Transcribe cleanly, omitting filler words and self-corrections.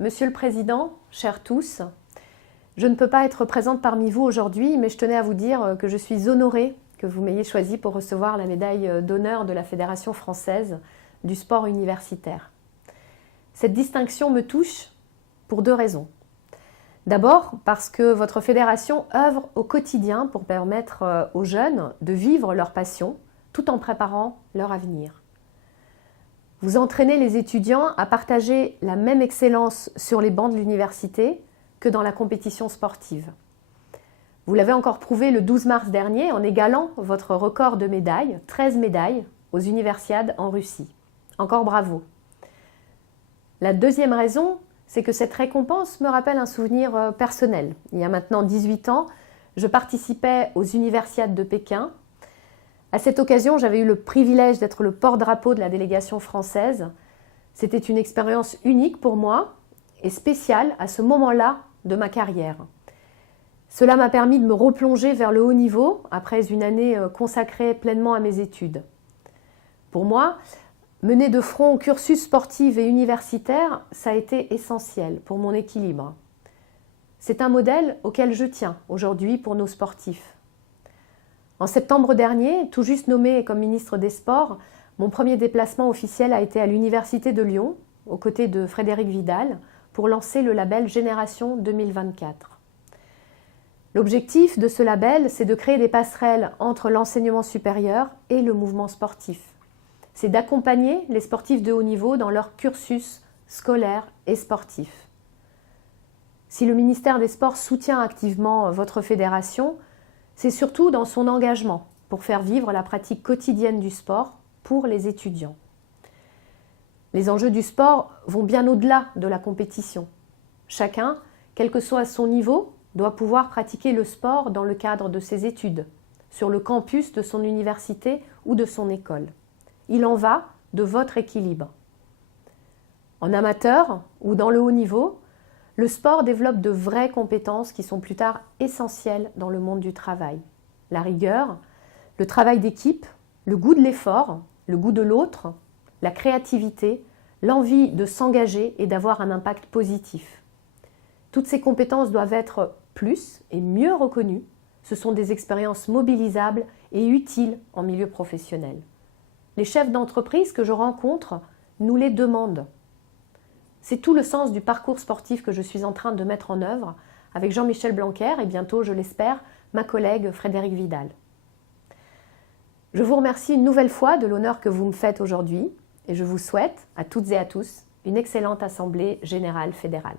Monsieur le Président, chers tous, je ne peux pas être présente parmi vous aujourd'hui, mais je tenais à vous dire que je suis honorée que vous m'ayez choisi pour recevoir la médaille d'honneur de la Fédération française du sport universitaire. Cette distinction me touche pour deux raisons. D'abord, parce que votre fédération œuvre au quotidien pour permettre aux jeunes de vivre leur passion tout en préparant leur avenir. Vous entraînez les étudiants à partager la même excellence sur les bancs de l'université que dans la compétition sportive. Vous l'avez encore prouvé le 12 mars dernier en égalant votre record de médailles, 13 médailles, aux Universiades en Russie. Encore bravo. La deuxième raison, c'est que cette récompense me rappelle un souvenir personnel. Il y a maintenant 18 ans, je participais aux Universiades de Pékin. À cette occasion, j'avais eu le privilège d'être le porte-drapeau de la délégation française. C'était une expérience unique pour moi et spéciale à ce moment-là de ma carrière. Cela m'a permis de me replonger vers le haut niveau après une année consacrée pleinement à mes études. Pour moi, mener de front cursus sportif et universitaire, ça a été essentiel pour mon équilibre. C'est un modèle auquel je tiens aujourd'hui pour nos sportifs. En septembre dernier, tout juste nommé comme ministre des Sports, mon premier déplacement officiel a été à l'Université de Lyon, aux côtés de Frédéric Vidal, pour lancer le label Génération 2024. L'objectif de ce label, c'est de créer des passerelles entre l'enseignement supérieur et le mouvement sportif. C'est d'accompagner les sportifs de haut niveau dans leur cursus scolaire et sportif. Si le ministère des Sports soutient activement votre fédération, c'est surtout dans son engagement pour faire vivre la pratique quotidienne du sport pour les étudiants. Les enjeux du sport vont bien au-delà de la compétition. Chacun, quel que soit son niveau, doit pouvoir pratiquer le sport dans le cadre de ses études, sur le campus de son université ou de son école. Il en va de votre équilibre. En amateur ou dans le haut niveau, le sport développe de vraies compétences qui sont plus tard essentielles dans le monde du travail. La rigueur, le travail d'équipe, le goût de l'effort, le goût de l'autre, la créativité, l'envie de s'engager et d'avoir un impact positif. Toutes ces compétences doivent être plus et mieux reconnues. Ce sont des expériences mobilisables et utiles en milieu professionnel. Les chefs d'entreprise que je rencontre nous les demandent. C'est tout le sens du parcours sportif que je suis en train de mettre en œuvre avec Jean-Michel Blanquer et bientôt, je l'espère, ma collègue Frédéric Vidal. Je vous remercie une nouvelle fois de l'honneur que vous me faites aujourd'hui et je vous souhaite à toutes et à tous une excellente Assemblée générale fédérale.